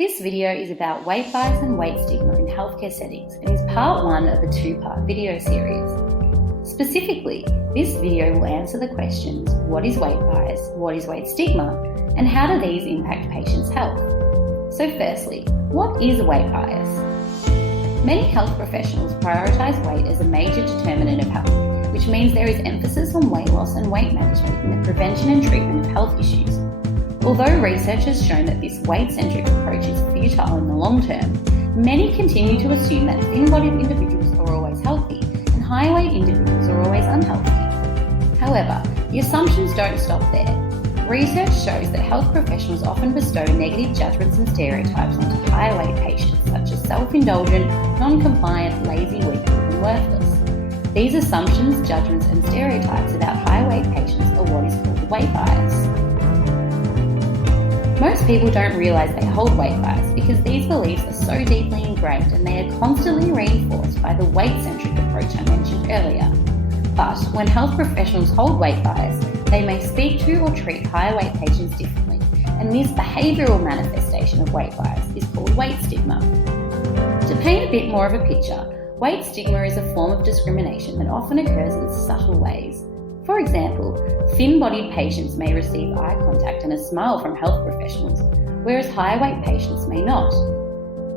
This video is about weight bias and weight stigma in healthcare settings and is part one of a two-part video series. Specifically, this video will answer the questions: what is weight bias, what is weight stigma, and how do these impact patients' health? So firstly, what is weight bias? Many health professionals prioritise weight as a major determinant of health, which means there is emphasis on weight loss and weight management in the prevention and treatment of health issues. Although research has shown that this weight-centric approach is futile in the long term, many continue to assume that thin-bodied individuals are always healthy and high-weight individuals are always unhealthy. However, the assumptions don't stop there. Research shows that health professionals often bestow negative judgments and stereotypes onto high-weight patients, such as self-indulgent, non-compliant, lazy, weak, and worthless. These assumptions, judgments, and stereotypes about high-weight patients are what is called weight bias. Most people don't realise they hold weight bias because these beliefs are so deeply ingrained and they are constantly reinforced by the weight-centric approach I mentioned earlier. But when health professionals hold weight bias, they may speak to or treat higher weight patients differently, and this behavioural manifestation of weight bias is called weight stigma. To paint a bit more of a picture, weight stigma is a form of discrimination that often occurs in subtle ways. For example, thin-bodied patients may receive eye contact and a smile from health professionals, whereas high-weight patients may not.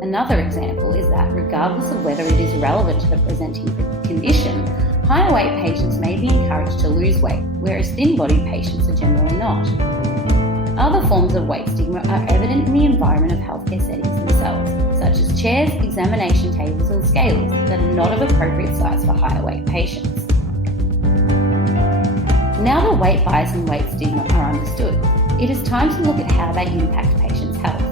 Another example is that regardless of whether it is relevant to the presenting condition, high-weight patients may be encouraged to lose weight, whereas thin-bodied patients are generally not. Other forms of weight stigma are evident in the environment of healthcare settings themselves, such as chairs, examination tables and scales that are not of appropriate size for higher-weight patients. Now that weight bias and weight stigma are understood, it is time to look at how they impact patients' health.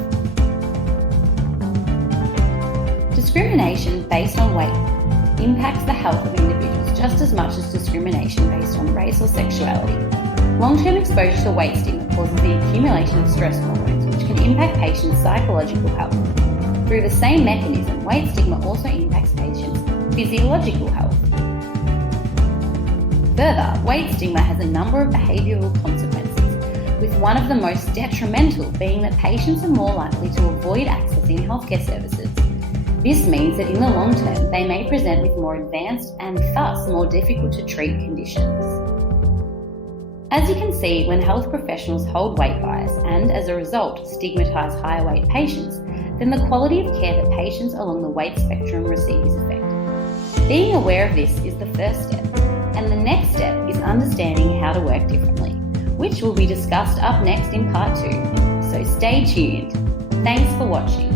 Discrimination based on weight impacts the health of individuals just as much as discrimination based on race or sexuality. Long-term exposure to weight stigma causes the accumulation of stress hormones, which can impact patients' psychological health. Through the same mechanism, weight stigma also impacts patients' physiological health. Further, weight stigma has a number of behavioural consequences, with one of the most detrimental being that patients are more likely to avoid accessing healthcare services. This means that in the long term, they may present with more advanced and thus more difficult to treat conditions. As you can see, when health professionals hold weight bias and, as a result, stigmatise higher weight patients, then the quality of care that patients along the weight spectrum receive is affected. Being aware of this is the first step. And the next step is understanding how to work differently, which will be discussed up next in part 2. So stay tuned. Thanks for watching.